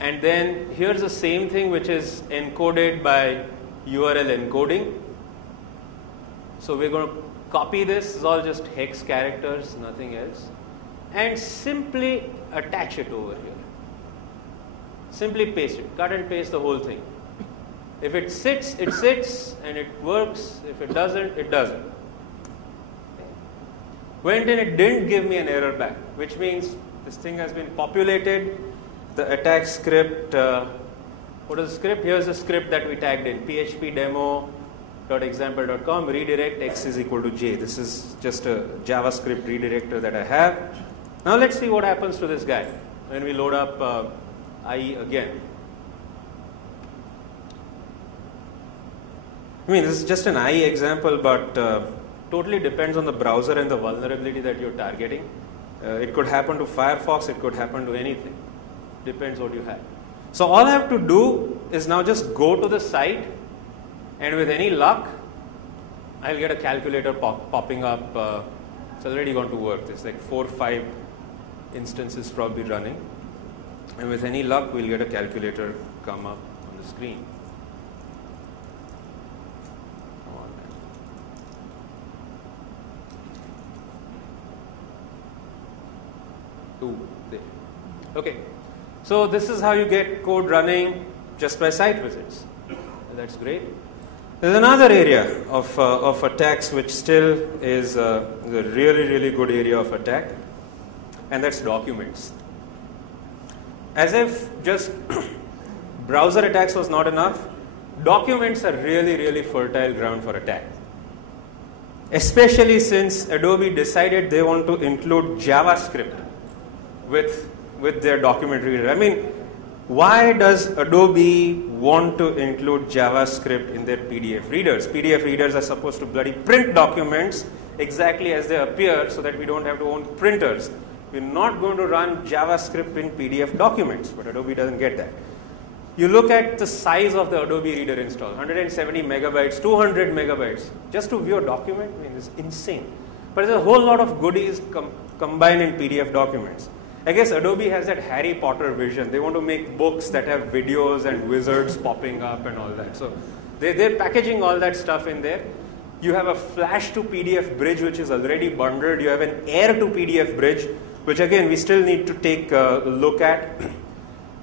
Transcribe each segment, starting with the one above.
And then here's the same thing which is encoded by URL encoding. So we're going to copy this, it's all just hex characters, nothing else, and simply attach it over here. Simply paste it, cut and paste the whole thing. If it sits and it works. If it doesn't, it doesn't. Went in, it didn't give me an error back, which means this thing has been populated. The attack script, what is the script? Here's the script that we tagged in, php demo.example.com, redirect x is equal to j. This is just a JavaScript redirector that I have. Now let's see what happens to this guy when we load up IE again. I mean, this is just an IE example, but totally depends on the browser and the vulnerability that you're targeting. It could happen to Firefox, it could happen to anything. Depends what you have. So all I have to do is now just go to the site, and with any luck, I'll get a calculator popping up. It's already going to work. There's like 4 or 5 instances probably running. And with any luck, we'll get a calculator come up on the screen. There. Okay. So this is how you get code running just by site visits. That's great. There's another area of attacks which still is a really good area of attack, and that's documents. As if just browser attacks was not enough, documents are really fertile ground for attack. Especially since Adobe decided they want to include JavaScript with their document reader. I mean, why does Adobe want to include JavaScript in their PDF readers? PDF readers are supposed to bloody print documents exactly as they appear so that we don't have to own printers. We're not going to run JavaScript in PDF documents, but Adobe doesn't get that. You look at the size of the Adobe Reader install, 170 megabytes, 200 megabytes, just to view a document. I mean, it's insane. But there's a whole lot of goodies combined in PDF documents. I guess Adobe has that Harry Potter vision. They want to make books that have videos and wizards popping up and all that. So they're packaging all that stuff in there. You have a Flash to PDF bridge which is already bundled. You have an Air to PDF bridge, which again we still need to take a look at.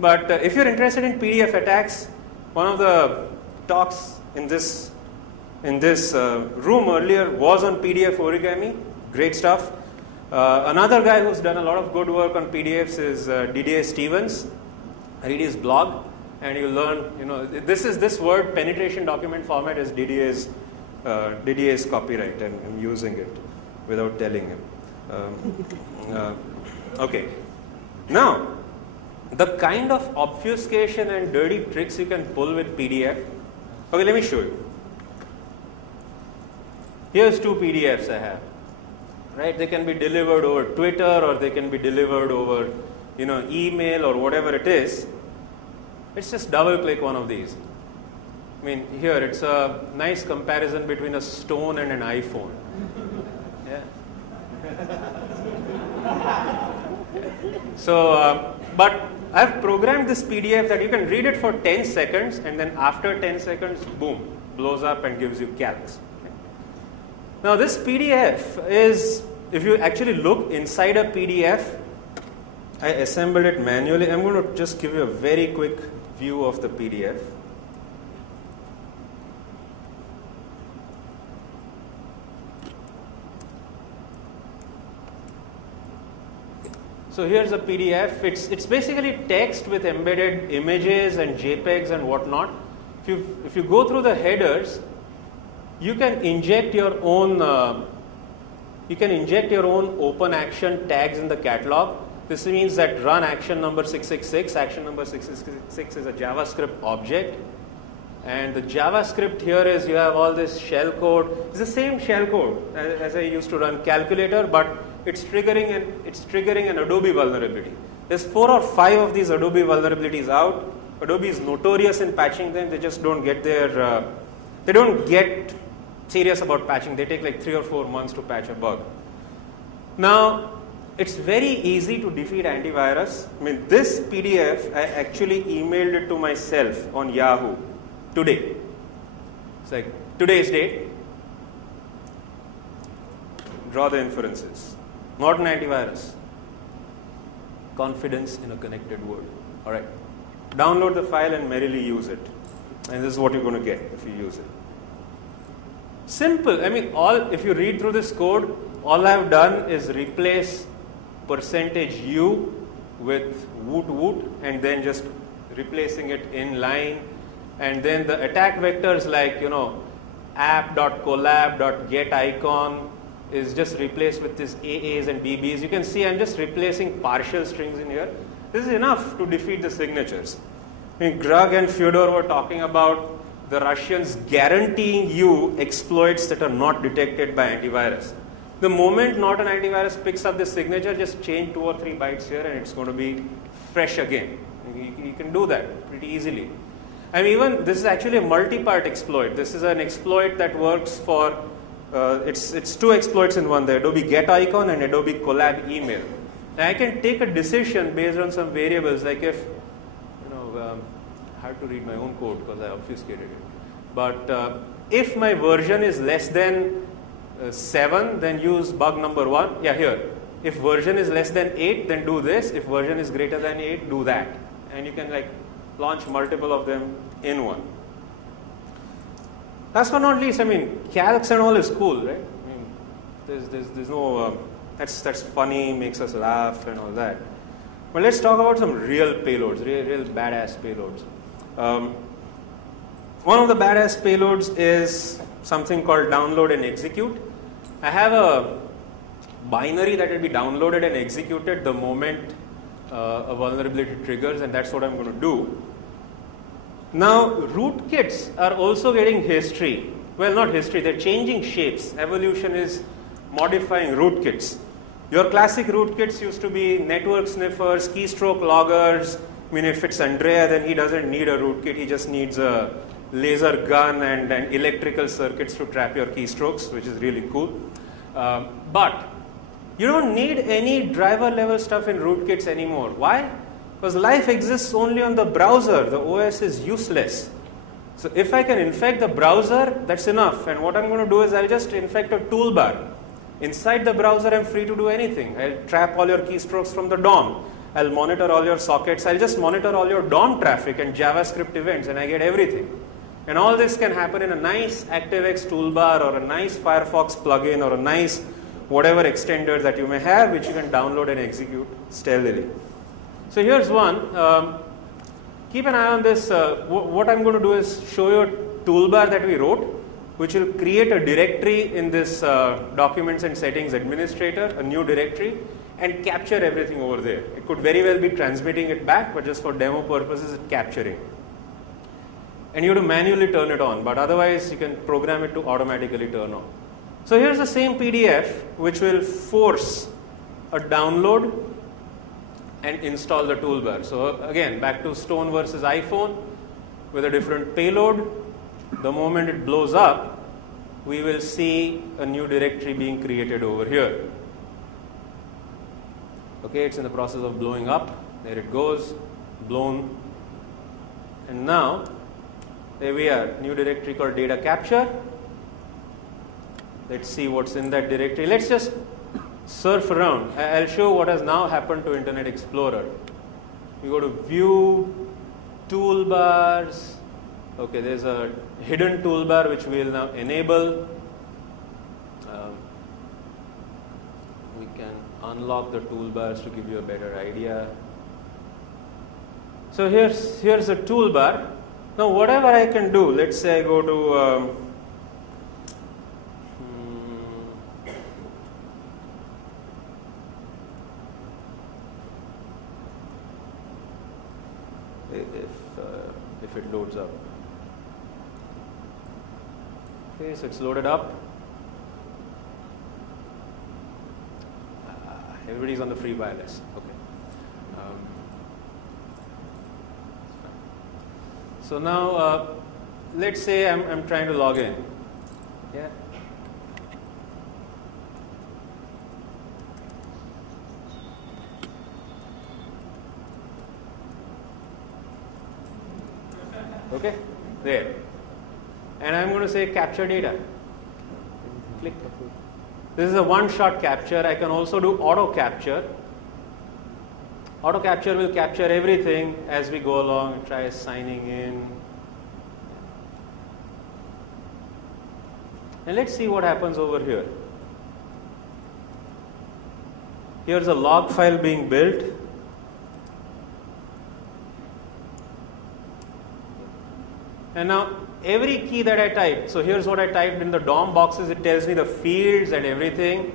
But if you're interested in PDF attacks, one of the talks in this room earlier was on PDF origami. Great stuff. Another guy who's done a lot of good work on PDFs is Didier Stevens. Read his blog, and you learn. This word penetration document format is Didier's copyright, and I'm using it without telling him. Okay. Now, the kind of obfuscation and dirty tricks you can pull with PDF. Okay, let me show you. Here's 2 PDFs I have. Right? They can be delivered over Twitter, or they can be delivered over, email or whatever it is. Let's just double click one of these. I mean, here it's a nice comparison between a stone and an iPhone. Yeah. So, but I've programmed this PDF that you can read it for 10 seconds, and then after 10 seconds, boom, blows up and gives you calcs. Now this PDF is, if you actually look inside a PDF, I assembled it manually. I'm going to just give you a very quick view of the PDF. So here's a PDF. It's basically text with embedded images and JPEGs and whatnot. If you go through the headers, you can inject your own open action tags in the catalog. This means that run action number 666. Action number 666 is a JavaScript object, and the JavaScript here is you have all this shell code. It's the same shell code as I used to run calculator, but it's triggering an Adobe vulnerability. There's 4 or 5 of these Adobe vulnerabilities out. Adobe is notorious in patching them. They just don't get they don't get serious about patching. They take like 3 or 4 months to patch a bug. Now, it's very easy to defeat antivirus. I mean, this PDF, I actually emailed it to myself on Yahoo today. It's like, today's date, draw the inferences. Not an antivirus. Confidence in a connected world. All right. Download the file and merrily use it. And this is what you're going to get if you use it. Simple. I mean, if you read through this code, all I've done is replace %u with woot woot and then just replacing it in line. And then the attack vectors like, app.collab.getIcon is just replaced with this AAs and BBs. You can see I'm just replacing partial strings in here. This is enough to defeat the signatures. I mean, Greg and Fyodor were talking about the Russians guaranteeing you exploits that are not detected by antivirus. The moment not an antivirus picks up the signature, just change 2 or 3 bytes here and it's going to be fresh again. You can do that pretty easily. And even this is actually a multi-part exploit. This is an exploit that works for, it's 2 exploits in one, the Adobe getIcon and Adobe Collab email. And I can take a decision based on some variables, like if, I have to read my own code because I obfuscated it. But if my version is less than 7, then use bug number 1. Yeah, here. If version is less than 8, then do this. If version is greater than 8, do that. And you can launch multiple of them in one. Last but not least, I mean, calcs and all is cool, right? I mean, there's no, that's funny, makes us laugh and all that. But let's talk about some real payloads, real badass payloads. One of the badass payloads is something called download and execute. I have a binary that will be downloaded and executed the moment a vulnerability triggers, and that's what I'm going to do. Now, rootkits are also getting history. Well, not history, they're changing shapes. Evolution is modifying rootkits. Your classic rootkits used to be network sniffers, keystroke loggers. I mean, if it's Andrea, then he doesn't need a rootkit. He just needs a laser gun and electrical circuits to trap your keystrokes, which is really cool. But you don't need any driver level stuff in rootkits anymore. Why? Because life exists only on the browser. The OS is useless. So if I can infect the browser, that's enough. And what I'm going to do is I'll just infect a toolbar. Inside the browser, I'm free to do anything. I'll trap all your keystrokes from the DOM. I'll monitor all your sockets. I'll just monitor all your DOM traffic and JavaScript events, and I get everything. And all this can happen in a nice ActiveX toolbar or a nice Firefox plugin or a nice whatever extender that you may have, which you can download and execute stealthily. So here's one. Keep an eye on this. What I'm going to do is show you a toolbar that we wrote, which will create a directory in this documents and settings administrator, a new directory, and capture everything over there. It could very well be transmitting it back, but just for demo purposes, it's capturing. And you have to manually turn it on, but otherwise you can program it to automatically turn on. So here's the same PDF, which will force a download and install the toolbar. So again, back to Stone versus iPhone with a different payload. The moment it blows up, we will see a new directory being created over here. Okay, it's in the process of blowing up. There it goes, blown. And now, there we are, new directory called data capture. Let's see what's in that directory. Let's just surf around. I'll show what has now happened to Internet Explorer. We go to View, Toolbars. Okay, there's a hidden toolbar which we will now enable. We can unlock the toolbars to give you a better idea. So here's a toolbar. Now whatever I can do, let's say I go to if it loads up. Okay, so it's loaded up. Everybody's on the free wireless. Okay. So now, let's say I'm trying to log in. Yeah. Okay, there. And I'm going to say capture data. Click. This is a one-shot capture. I can also do auto capture. Auto capture will capture everything as we go along. Try signing in. And let's see what happens over here. Here's a log file being built. And now every key that I typed, so here's what I typed in the DOM boxes. It tells me the fields and everything.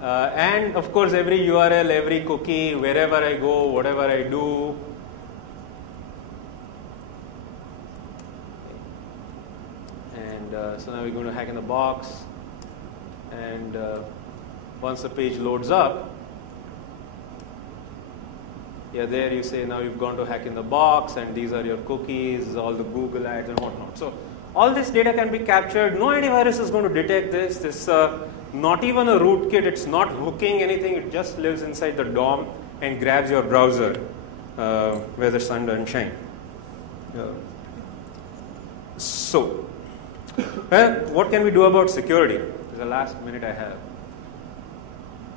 And of course every URL, every cookie, wherever I go, whatever I do. And so now we're going to hack in the box. And once the page loads up, there you say now you've gone to hack in the box, and these are your cookies, all the Google ads and whatnot. So all this data can be captured. No antivirus is going to detect this. This not even a rootkit. It's not hooking anything. It just lives inside the DOM and grabs your browser where the sun doesn't shine. So, well, what can we do about security? This is the last minute I have.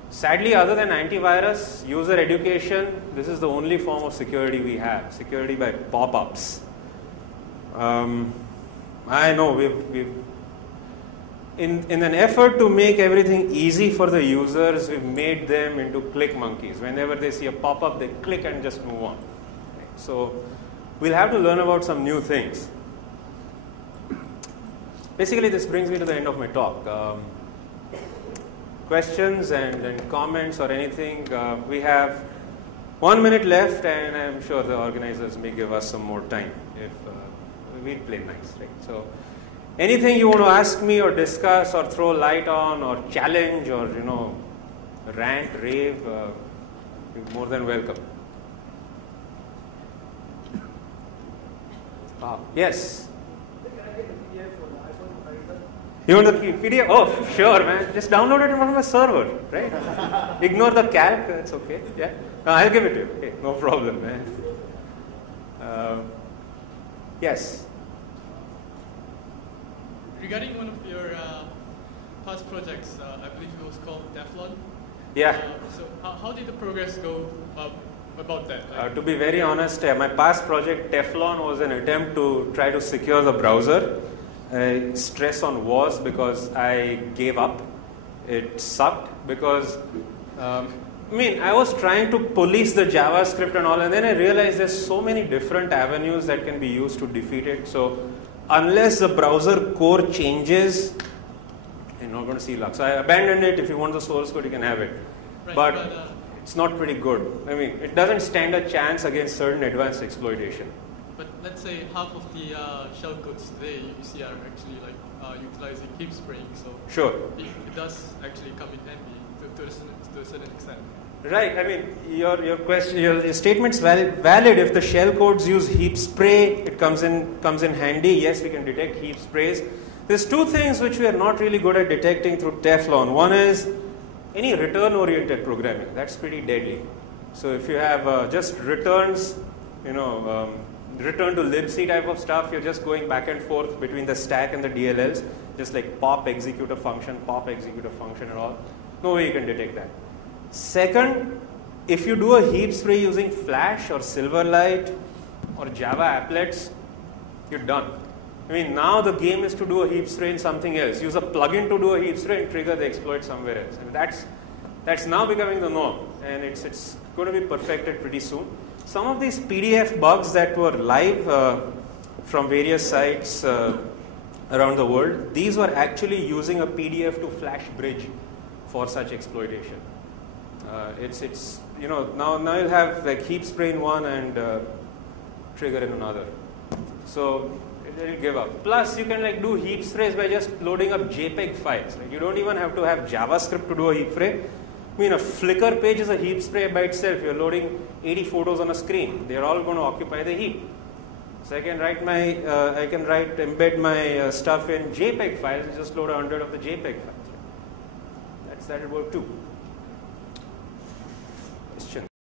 Sadly, other than antivirus, user education, this is the only form of security we have. Security by pop-ups. I know we've in an effort to make everything easy for the users, we've made them into click monkeys. Whenever they see a pop-up, they click and just move on. So we'll have to learn about some new things. Basically, this brings me to the end of my talk. Questions and comments or anything. We have 1 minute left, and I'm sure the organizers may give us some more time if we'll play nice, right? So anything you want to ask me or discuss or throw light on or challenge or rant, rave, you're more than welcome. Yes. You want the PDF? Oh, sure, man. Just download it from my server, right? Ignore the calc. That's okay. Yeah. No, I'll give it to you. Okay, no problem, man. Yes. Regarding one of your past projects, I believe it was called Teflon. Yeah. So how did the progress go about that? To be very honest, my past project Teflon was an attempt to try to secure the browser. Stress on was because I gave up. It sucked because I was trying to police the JavaScript and all, and then I realized there's so many different avenues that can be used to defeat it. So unless the browser core changes, you're not going to see luck. So I abandoned it. If you want the source code, you can have it. Right, but it's not pretty good. It doesn't stand a chance against certain advanced exploitation. But let's say half of the shell codes today you see are actually utilizing heap spraying. So sure, it does actually come in handy to a certain extent. Right. Your question, your statement's valid. If the shell codes use heap spray, it comes in handy. Yes, we can detect heap sprays. There's two things which we are not really good at detecting through Teflon. One is any return-oriented programming. That's pretty deadly. So if you have just returns, return to libc type of stuff, you're just going back and forth between the stack and the DLLs, just like pop execute a function and all. No way you can detect that. Second, if you do a heap spray using Flash or Silverlight or Java applets, you're done. Now the game is to do a heap spray in something else. Use a plugin to do a heap spray and trigger the exploit somewhere else. And that's now becoming the norm, and it's going to be perfected pretty soon. Some of these PDF bugs that were live from various sites around the world, these were actually using a PDF to Flash bridge for such exploitation. Now you'll have like heap spray in one and trigger in another. So it'll give up. Plus you can do heap sprays by just loading up JPEG files. You don't even have to have JavaScript to do a heap spray. A Flickr page is a heap spray by itself. You're loading 80 photos on a screen. They're all going to occupy the heap. So I can embed my stuff in JPEG files and just load 100 of the JPEG files. That'll work too.